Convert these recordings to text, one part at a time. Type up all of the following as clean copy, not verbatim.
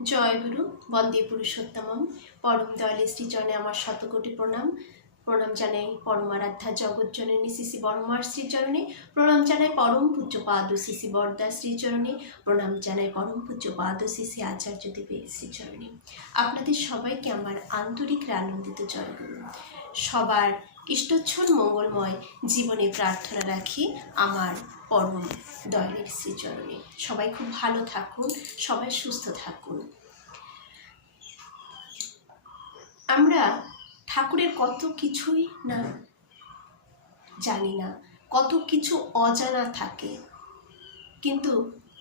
জয় গুরু বন্দে পুরুষোত্তমম পরম দয়ালে শ্রীচরণে আমার শতকোটি প্রণাম। প্রণাম জানাই পরমারাধ্যা জগৎজননী শ্রী বর্মার শ্রীচরণে, প্রণাম জানাই পরম পূজ্যপাদ শ্রী বরদার শ্রীচরণে, প্রণাম জানাই পরম পূজ্যপাদ শ্রী আচার্য দেবের শ্রীচরণে। আপনাদের সবাইকে আমার আন্তরিক আনন্দিত জয় গুরু। সবার ইষ্টচ্ছল মঙ্গলময় জীবনে প্রার্থনা রাখি আমার পরম দয়ালের শ্রীচরণে। সবাই খুব ভালো থাকুন, সবাই সুস্থ থাকুন। আমরা ঠাকুরের কত কিছুই না জানি না, কত কিছু অজানা থাকে, কিন্তু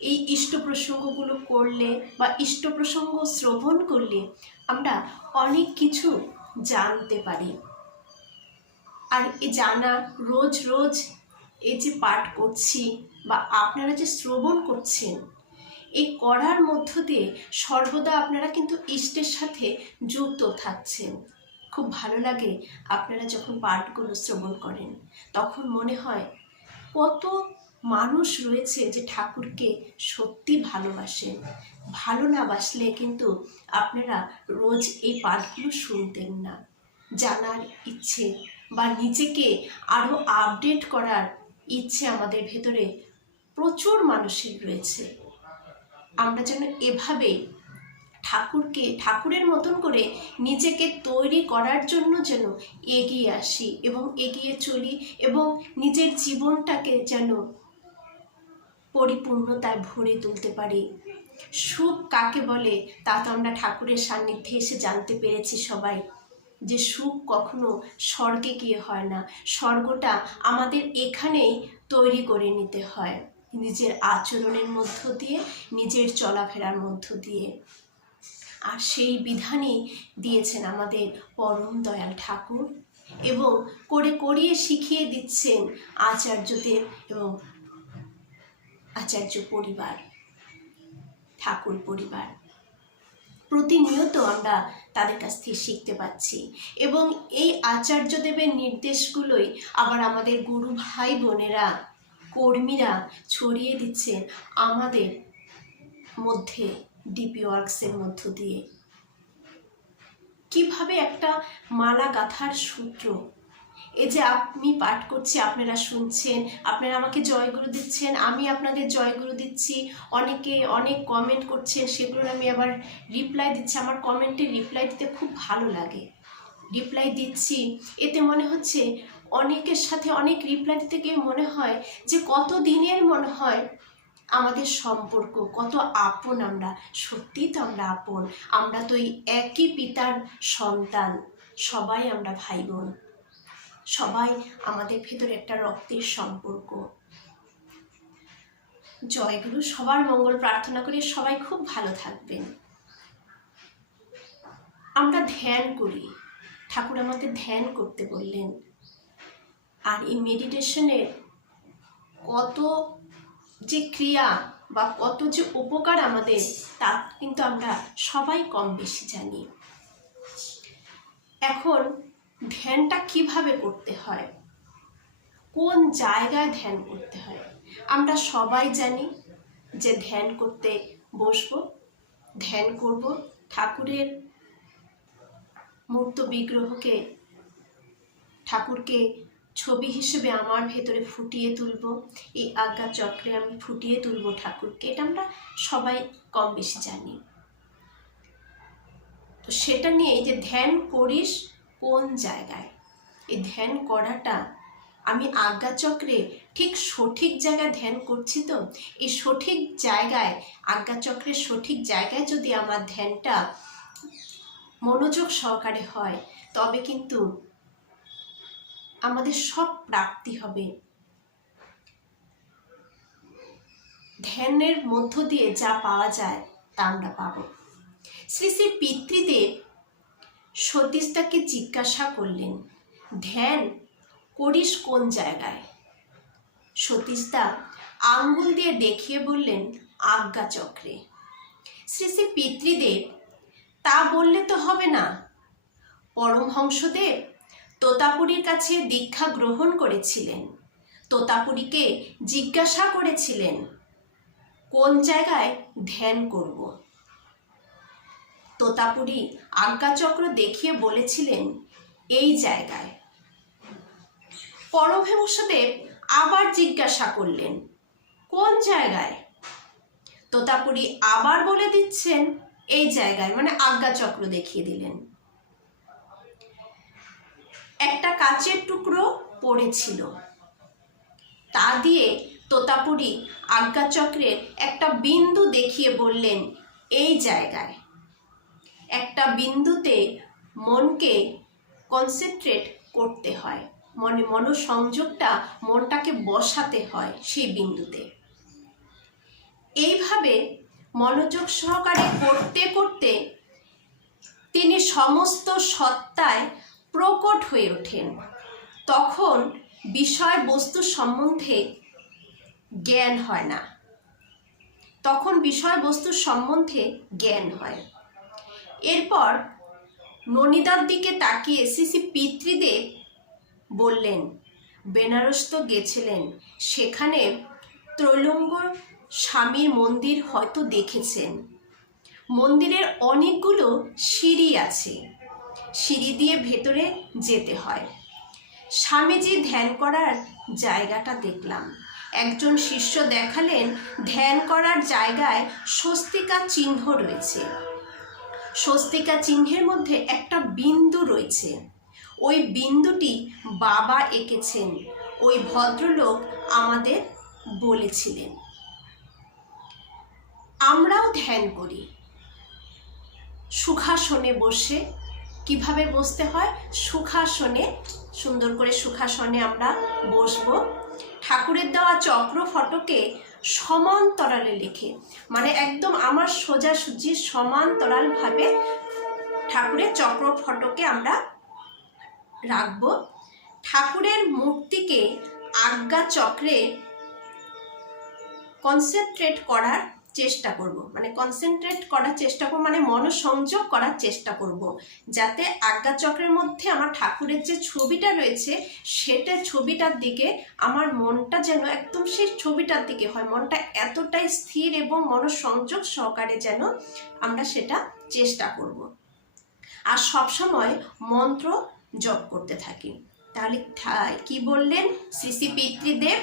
এই ইষ্ট প্রসঙ্গগুলো করলে বা ইষ্ট প্রসঙ্গ শ্রবণ করলে আমরা অনেক কিছু জানতে পারি। আর এই জানা রোজ রোজ এই যে পাঠ করছি বা আপনারা যে শ্রবণ করছেন, এই করার মধ্য দিয়ে সর্বদা আপনারা কিন্তু ইষ্টের সাথে যুক্ত থাকছেন। খুব ভালো লাগে আপনারা যখন পাঠগুলো শ্রবণ করেন, তখন মনে হয় কত মানুষ রয়েছে যে ঠাকুরকে সত্যি ভালোবাসেন। ভালো না বাসলে কিন্তু আপনারা রোজ এই পাঠগুলো শুনতেন না। জানার ইচ্ছে বা নিজেকে আরও আপডেট করার ইচ্ছে আমাদের ভেতরে প্রচুর মানুষের রয়েছে। আমরা যেন এভাবে ঠাকুরের মতন করে নিজেকে তৈরি করার জন্য যেন এগিয়ে আসি এবং এগিয়ে চলি, এবং নিজের জীবনটাকে যেন পরিপূর্ণতায় ভরে তুলতে পারি। সুখ কাকে বলে তা তো আমরা ঠাকুরের সান্নিধ্যে এসে জানতে পেরেছি সবাই, যে সুখ কখনো স্বর্গে গিয়ে হয় না। স্বর্গটা আমাদের এখানেই তৈরি করে নিতে হয়, নিজের আচরণের মধ্য দিয়ে, নিজের চলাফেরার মধ্য দিয়ে। আর সেই বিধানই দিয়েছেন আমাদের পরম দয়াল ঠাকুর, এবং করে করিয়ে শিখিয়ে দিচ্ছেন আচার্যদেব এবং আচার্য পরিবার, ঠাকুর পরিবার। প্রতিনিয়ত আমরা তাদের কাছ থেকে শিখতে পাচ্ছি, এবং এই আচার্যদেবের নির্দেশগুলোই আবার আমাদের গুরু ভাই বোনেরা, কর্মীরা ছড়িয়ে দিচ্ছেন আমাদের মধ্যে ডিপি ওয়ার্কসের মধ্য দিয়ে। কিভাবে একটা মালা গাঁথার সূত্র, এই যে আমি পাঠ করছি, আপনারা শুনছেন, আপনারা আমাকে জয়গুরু দিচ্ছেন, আমি আপনাদের জয়গুরু দিচ্ছি, অনেকে অনেক কমেন্ট করছেন, সেগুলোর আমি আবার রিপ্লাই দিচ্ছি। আমার কমেন্টে রিপ্লাই দিতে খুব ভালো লাগে, রিপ্লাই দিচ্ছি। এতে মনে হচ্ছে অনেকের সাথে অনেক রিপ্লাই দিতে গিয়ে মনে হয় যে কত দিনের মনে হয় আমাদের সম্পর্ক, কত আপন আমরা। সত্যিই তো আমরা আপন, আমরা তো এই একই পিতার সন্তান, সবাই আমরা ভাই বোন, সবাই আমাদের ভেতরে একটা রক্তের সম্পর্ক। জয়গুরু, সবার মঙ্গল প্রার্থনা করে সবাই খুব ভালো থাকবেন। আমরা ধ্যান করি, ঠাকুর আমাদের ধ্যান করতে বললেন, আর এই মেডিটেশনের কত যে ক্রিয়া বা কত যে উপকার আমাদের, তা কিন্তু আমরা সবাই কম বেশি জানি। এখন ধ্যানটা কিভাবে করতে হয়, কোন জায়গায় ধ্যান করতে হয়, আমরা সবাই জানি যে ধ্যান করতে বসবো, ধ্যান করব, ঠাকুরের মূর্ত বিগ্রহকে, ঠাকুরকে ছবি হিসেবে আমার ভেতরে ফুটিয়ে তুলব, এই আজ্ঞা চক্রে আমি ফুটিয়ে তুলব ঠাকুরকে। এটা আমরা সবাই কম বেশি জানি। তো সেটা নিয়ে এই যে ধ্যান করিস কোন জায়গায়, এই ধ্যান করাটা আমি আজ্ঞাচক্রে ঠিক সঠিক জায়গায় ধ্যান করছি তো, এই সঠিক জায়গায়, আজ্ঞাচক্রের সঠিক জায়গায় যদি আমার ধ্যানটা মনোযোগ সহকারে হয়, তবে কিন্তু আমাদের সব প্রাপ্তি হবে। ধ্যানের মধ্য দিয়ে যা পাওয়া যায় তা আমরা পাব। শ্রী শ্রী পিতৃদেব সতীশদাকে জিজ্ঞাসা করলেন, ধ্যান করিস কোন জায়গায়? সতীশদা আঙ্গুল দিয়ে দেখিয়ে বললেন, আজ্ঞাচক্রে। শ্রী শ্রী পিতৃদেব, তা বললে তো হবে না। পরমহংসদেব তোতাপুরীর কাছে দীক্ষা গ্রহণ করেছিলেন, তোতাপুরীকে জিজ্ঞাসা করেছিলেন কোন জায়গায় ধ্যান করব। তোতাপুরী আজ্ঞাচক্র দেখিয়ে বলেছিলেন এই জায়গায়। পরমহংসদেব আবার জিজ্ঞাসা করলেন কোন জায়গায়? তোতাপুরী আবার বলে দিচ্ছেন এই জায়গায়, মানে আজ্ঞাচক্র দেখিয়ে দিলেন। একটা কাচের টুকরো পড়েছিল, তা দিয়ে তোতাপুরী আজ্ঞাচক্রের একটা বিন্দু দেখিয়ে বললেন এই জায়গায়। একটা বিন্দুতে মনকে কনসেন্ট্রেট করতে হয়, মনোসংযোগটা মনটাকে বসাতে হয় সেই বিন্দুতে। এইভাবে মনোযোগ সহকারে করতে করতে তিনি সমস্ত সত্তায় প্রকট হয়ে ওঠেন। তখন বিষয়বস্তু সম্বন্ধে জ্ঞান হয় না, তখন বিষয়বস্তু সম্বন্ধে জ্ঞান হয়। এরপর ননিদার দিকে তাকিয়ে শ্রী পিতৃদেব বললেন, বেনারস তো গেছিলেন, সেখানে ত্রৈলঙ্গ স্বামীর মন্দির হয়তো দেখেছেন। মন্দিরের অনেকগুলো সিঁড়ি আছে, সিঁড়ি দিয়ে ভেতরে যেতে হয়। স্বামীজি ধ্যান করার জায়গাটা দেখলাম। একজন শিষ্য দেখালেন ধ্যান করার জায়গায় স্বস্তিকা চিহ্ন রয়েছে। স্বস্তিকা চিহ্নের মধ্যে একটা বিন্দু রয়েছে, ওই বিন্দুটি বাবা এঁকেছেন। ওই ভদ্রলোক আমাদের বলেছিলেন। আমরাও ধ্যান করি সুখাসনে বসে। কিভাবে বসতে হয়? সুখাসনে, সুন্দর করে সুখাসনে আমরা বসবো। ঠাকুরের দেওয়া চক্র ফটকে সমান্তরালে লেখে, মানে একদম আমার সোজাসুজি সমান্তরালভাবে ঠাকুরের চক্র ফটকে আমরা রাখবো। ঠাকুরের মূর্তিকে আজ্ঞা চক্রে কনসেন্ট্রেট করার চেষ্টা করব, মানে কনসেন্ট্রেট করার চেষ্টা করব, মানে মনোসংযোগ করার চেষ্টা করব, যাতে আজ্ঞা চক্রের মধ্যে আমার ঠাকুরের যে ছবিটা রয়েছে সেটা ছবিটার দিকে আমার মনটা যেন একদম সেই ছবিটার দিকে হয়। মনটা এতটাই স্থির এবং মনোসংযোগ সহকারে যেন আমরা সেটা চেষ্টা করব। আর সবসময় মন্ত্র জপ করতে থাকি। তাহলে কি বললেন শ্রী পিতৃদেব?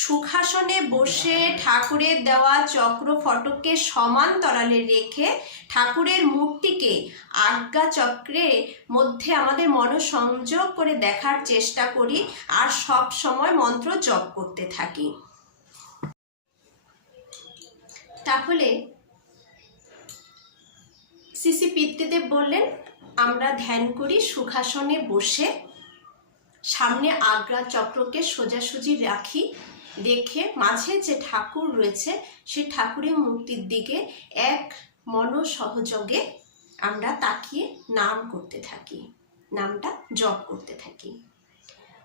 সুখাসনে বসে ঠাকুরের দেওয়া চক্র ফটককে সমান্তরালে রেখে ঠাকুরের মূর্তিকে আজ্ঞা চক্রের মধ্যে আমাদের মনোসংযোগ করে দেখার চেষ্টা করি, আর সব সময় মন্ত্র জপ করতে থাকি। তাহলে শ্রী পিতৃদেব বললেন আমরা ধ্যান করি সুখাসনে বসে, সামনে আজ্ঞা চক্রকে সোজাসুজি রাখি, রেখে মাঝে যে ঠাকুর রয়েছে সেই ঠাকুরের মূর্তির দিকে এক মনোসহযোগে আমরা তাকিয়ে নাম করতে থাকি, নামটা জপ করতে থাকি।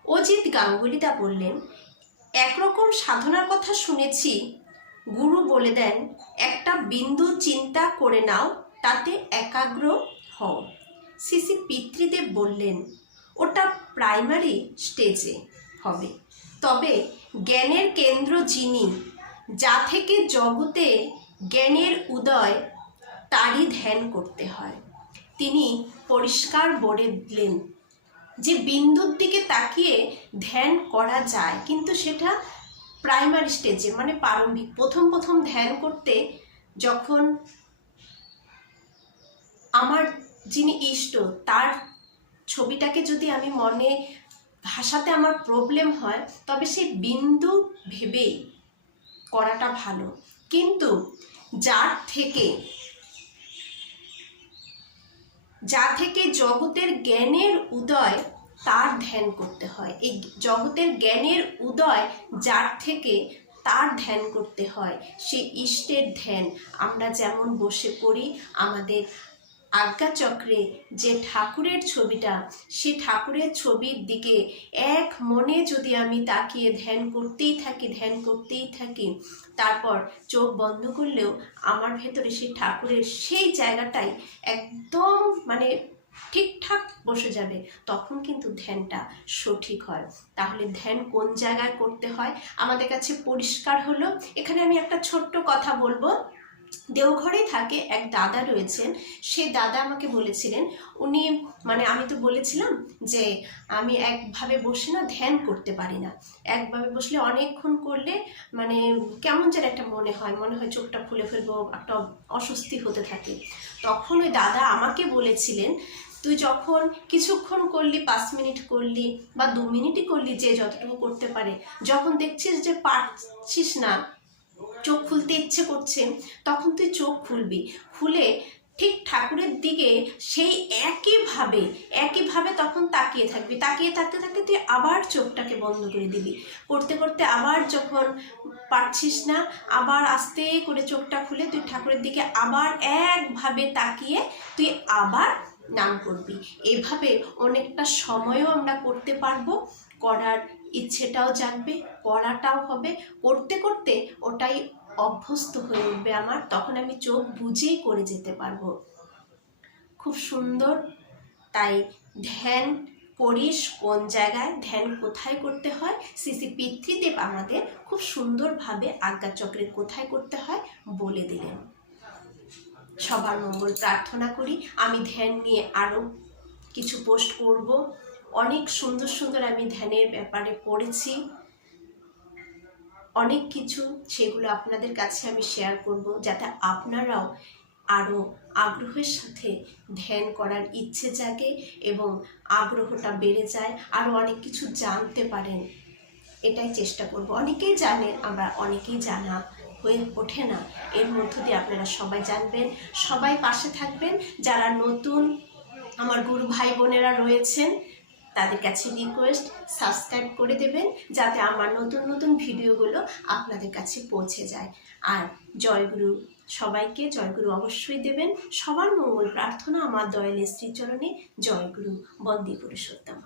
অজিত গাঙ্গুলিদা বললেন একরকম সাধনার কথা শুনেছি, গুরু বলে দেন একটা বিন্দু চিন্তা করে নাও, তাতে একাগ্র হও। শ্রী পিতৃদেব বললেন ওটা প্রাইমারি স্টেজে হবে, তবে জ্ঞানের কেন্দ্র যিনি, যা থেকে জগতে জ্ঞানের উদয়, তারই ধ্যান করতে হয়। তিনি পরিষ্কার বলে দিলেন যে বিন্দুর দিকে তাকিয়ে ধ্যান করা যায়, কিন্তু সেটা প্রাইমারি স্টেজে, মানে প্রারম্ভিক। প্রথম প্রথম ধ্যান করতে যখন আমার যিনি ইষ্ট তার ছবিটাকে যদি আমি মনে ভাষাতে আমার প্রবলেম হয়, তবে সেই বিন্দু ভেবেই করাটা ভালো। কিন্তু যার থেকে জগতের জ্ঞানের উদয়, তার ধ্যান করতে হয়। এই জগতের জ্ঞানের উদয় যার থেকে, তার ধ্যান করতে হয়। সেই ইষ্টের ধ্যান আমরা যেমন বসে করি, আমাদের আজ্ঞাচক্রে যে ঠাকুরের ছবিটা, সেই ঠাকুরের ছবির দিকে এক মনে যদি আমি তাকিয়ে ধ্যান করতেই থাকি, তারপর চোখ বন্ধ করলেও আমার ভেতরে সেই ঠাকুরের সেই জায়গাটাই একদম মানে ঠিকঠাক বসে যাবে, তখন কিন্তু ধ্যানটা সঠিক হয়। তাহলে ধ্যান কোন জায়গায় করতে হয় আমাদের কাছে পরিষ্কার হলো। এখানে আমি একটা ছোট্ট কথা বলবো, দেওঘরেই থাকে এক দাদা রয়েছেন, সেই দাদা আমাকে বলেছিলেন, উনি মানে আমি তো বলেছিলাম যে আমি একভাবে বসে না ধ্যান করতে পারি না, একভাবে বসলে অনেকক্ষণ করলে মানে কেমন যেন একটা মনে হয় চোখটা খুলে ফেলবো, একটা অস্বস্তি হতে থাকে। তখন ওই দাদা আমাকে বলেছিলেন, তুই যখন কিছুক্ষণ করলি, 5 মিনিট করলি বা 2 মিনিটই করলি, যে যতটুকু করতে পারে, যখন দেখছিস যে পারছিস না, চোখ খুলতে ইচ্ছে করছে, তখন তুই চোখ খুলবি, খুলে ঠিক ঠাকুরের দিকে সেই একইভাবে তখন তাকিয়ে থাকবি, তাকিয়ে থাকতে থাকতে তুই আবার চোখটাকে বন্ধ করে দিবি, করতে করতে আবার যখন পারছিস না, আবার আস্তে করে চোখটা খুলে তুই ঠাকুরের দিকে আবার একভাবে তাকিয়ে তুই আবার নাম করবি। এভাবে অনেকটা সময়ও আমরা করতে পারবো, করার ইচ্ছেটাও জাগবে, করাটাও হবে, করতে করতে ওটাই অভ্যস্ত হয়ে উঠবে আমার, তখন আমি চোখ বুজেই করে যেতে পারবো। খুব সুন্দর। তাই ধ্যান করিস কোন জায়গায়, ধ্যান কোথায় করতে হয়, শ্রী পিতৃদেব আমাদের খুব সুন্দরভাবে আজ্ঞাচক্রে কোথায় করতে হয় বলে দিলেন। সবার মঙ্গল প্রার্থনা করি। আমি ধ্যান নিয়ে আরও কিছু পোস্ট করব, অনেক সুন্দর সুন্দর আমি ধ্যানের ব্যাপারে পড়েছি, অনেক কিছু, সেগুলো আপনাদের কাছে আমি শেয়ার করব, যাতে আপনারাও আরও আগ্রহের সাথে ধ্যান করার ইচ্ছে জাগে এবং আগ্রহটা বেড়ে যায়, আরও অনেক কিছু জানতে পারেন, এটাই চেষ্টা করব। অনেকেই জানেন, আমরা অনেকেই জানা হয়ে ওঠে না, এর মধ্য দিয়ে আপনারা সবাই জানবেন, সবাই পাশে থাকবেন। যারা নতুন আমার গুরু ভাই বোনেরা রয়েছেন, তাদের কাছে রিকোয়েস্ট, সাবস্ক্রাইব করে দেবেন, যাতে আমার নতুন নতুন ভিডিওগুলো আপনাদের কাছে পৌঁছে যায়। আর জয়গুরু সবাইকে, জয়গুরু অবশ্যই দেবেন। সবার মঙ্গল প্রার্থনা আমার দয়ালের শ্রীচরণে। জয়গুরু। বন্দে পুরুষোত্তম।